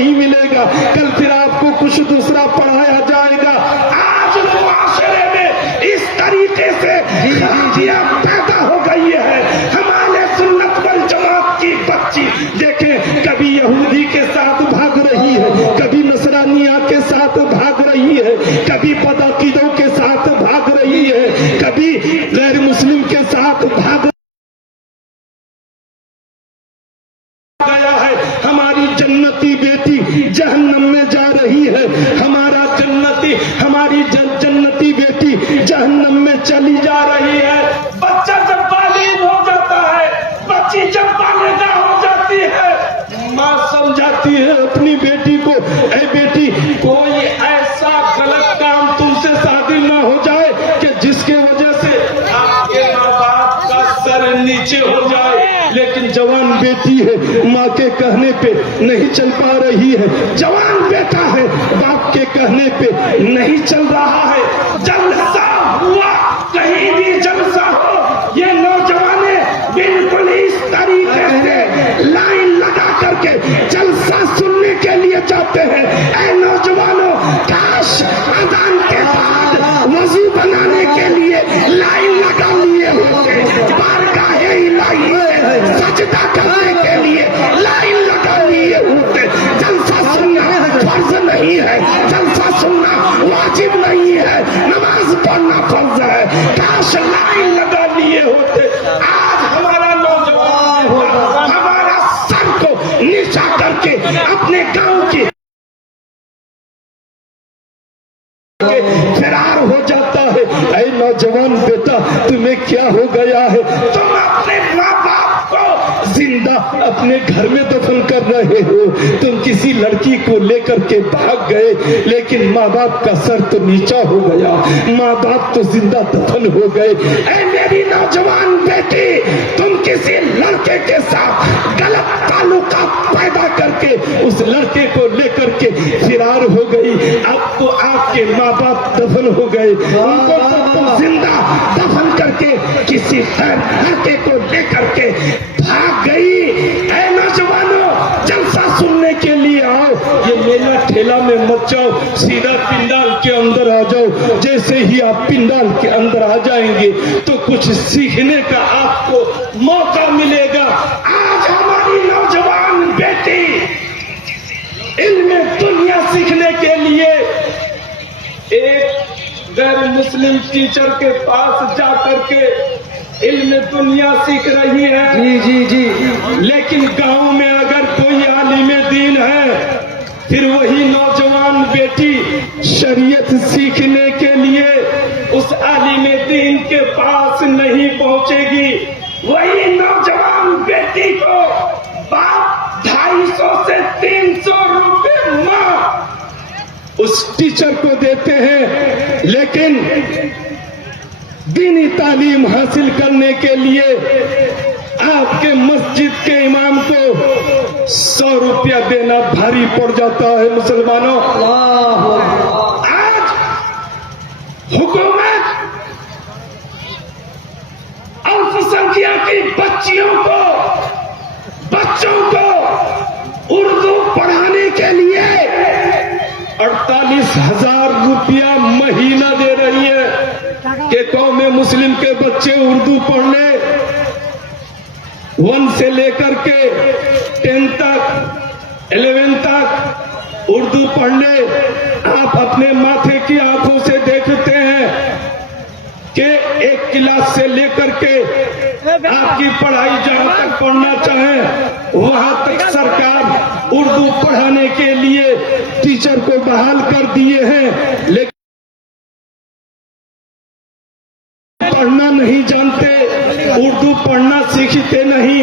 نہیں ملے گا، کل پھر آپ کو کچھ دوسرا پڑھایا جائے گا۔ آج معاشرے میں اس طریقے سے خرابیاں پیدا ہو گئی ہے۔ ہمارے سنت والجماعت کی بچی دیکھیں، کبھی یہودی کے ساتھ بھاگ رہی ہے، کبھی نصرانیہ کے ساتھ بھاگ رہی ہے، کبھی بدعقیدوں کے ساتھ بھاگ رہی ہے، کبھی غیر مسلم کے ساتھ بھاگ گیا ہے۔ ہماری جنتی بیٹی جہنم میں جا رہی ہے، ہماری جنتی بیٹی جہنم میں چلی جا رہی ہے۔ بچہ جب بالغ ہو جاتا ہے، بچی جب بالغہ ہو جاتی ہے، ماں سمجھاتی ہے اپنی بیٹی کو، اے بیٹی کوئی ایسا غلط کام تم سے شادی نہ ہو جائے کہ جس کے وجہ سے آپ کے ماں باپ کا سر نیچے ہو جائے۔ لیکن جوان بیٹی ہے، ماں کے کہنے پہ نہیں چل پا رہی ہے، جوان بیٹا ہے، باپ کے کہنے پہ نہیں چل رہا ہے۔ جلسہ ہوا، کہیں بھی جلسہ ہو، یہ نوجوانے بالکل اس طریقے سے لائن لگا کر کے جلسہ سننے کے لیے جاتے ہیں۔ اے نوجوانوں، کاش اذان کے بعد وضو بنانے کے لیے لائن لگا لیے ہوتے، بارگاہ الہی میں سجدہ کرنے کے لیے لائن لگا لیے ہوتے۔ جلسہ سننا فرض نہیں ہے، جلسہ سننا واجب نہیں ہے، نماز پڑھنا فرض ہے، کاش لائن لگا لیے ہوتے۔ آج ہمارا نوجوان ہمارا سر کو نیچا کر کے اپنے گاؤں کی فرار ہو جاتا ہے۔ اے نوجوان بیٹا، تمہیں کیا ہو گیا ہے؟ تم اپنے ماں باپ کو زندہ اپنے گھر میں دفن کر رہے ہو۔ تم کسی لڑکی کو لے کر کے بھاگ گئے، لیکن ماں باپ کا سر تو نیچا ہو گیا، ماں باپ تو زندہ دفن ہو گئے۔ اے میری نوجوان بیٹی، تم کسی لڑکے کے ساتھ غلط تعلقات پیدا کر کے اس لڑکے کو لے کر کے فرار ہو گئی۔ اب تو آپ کے ماں باپ دفن ہو گئے، ان کو تم زندہ دفن کر کے کسی غیر لڑکے کو لے کر کے بھاگ گئی۔ اے نوجوانوں، جلسہ سننے کے لیے آؤ، یہ میلہ ٹھیلا میں مت جاؤ، سیدھا پنڈال کے اندر آ جاؤ۔ جیسے ہی آپ پنڈال کے اندر آ جائیں گے تو کچھ سیکھنے کا آپ کو موقع ملے گا۔ آج ہماری نوجوان بیٹی علم دنیا سیکھنے کے لیے ایک غیر مسلم ٹیچر کے پاس جا کر کے علم دنیا سیکھ رہی ہے۔ جی لیکن گاؤں میں اگر کوئی عالم دین ہے، پھر وہی نوجوان بیٹی شریعت سیکھنے کے لیے اس عالم دین کے پاس نہیں پہنچے گی۔ وہی نوجوان بیٹی کو باپ 250 سے 300 روپے ماہ اس ٹیچر کو دیتے ہیں، لیکن دینی تعلیم حاصل کرنے کے لیے آپ کے مسجد کے امام کو 100 روپیہ دینا بھاری پڑ جاتا ہے۔ مسلمانوں، آج حکومت الپسنکھیاں کی بچوں کو اردو پڑھانے کے لیے 48,000 روپیہ مہینہ دے رہی ہے کہ قوم مسلم کے بچے اردو پڑھ لیں، 1 سے لے کر کے 10 تک 11 تک اردو پڑھ لیں۔ آپ اپنے ماتھے کی آنکھوں سے دیکھتے ہیں کہ ایک کلاس سے لے کر کے آپ کی پڑھائی جہاں تک پڑھنا چاہیں وہاں تک سرکار اردو پڑھانے کے لیے ٹیچر کو بحال کر دیے ہیں، لیکن پڑھنا نہیں جانتے، اردو پڑھنا سیکھتے نہیں،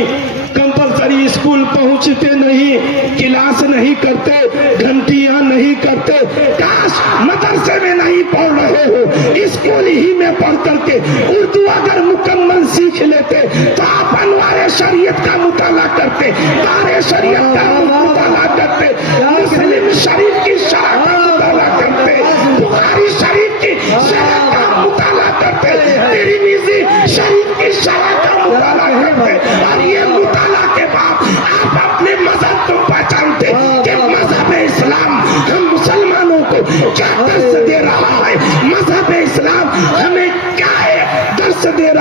کمپلسری اسکول پہنچتے نہیں، کلاس نہیں کرتے، گھنٹیاں نہیں کرتے۔ کاش مدرسے میں نہیں پڑھ رہے ہو، اسکول ہی میں پڑھ کر کے اردو اگر مکمل سیکھ لیتے تو آپ انوار شریعت کا مطالعہ کرتے، بار شریعت کا مطالعہ کرتے، مسلم شریف کی شرح کا مطالعہ کرتے، بخاری شریف کی شرح کا مطالعہ کرتے، ترمذی شریف کی شرح کا مطالعہ کرتے، اور یہ مطالعہ کے بعد آپ اپنے مذہب کو پہچانتے کہ مذہب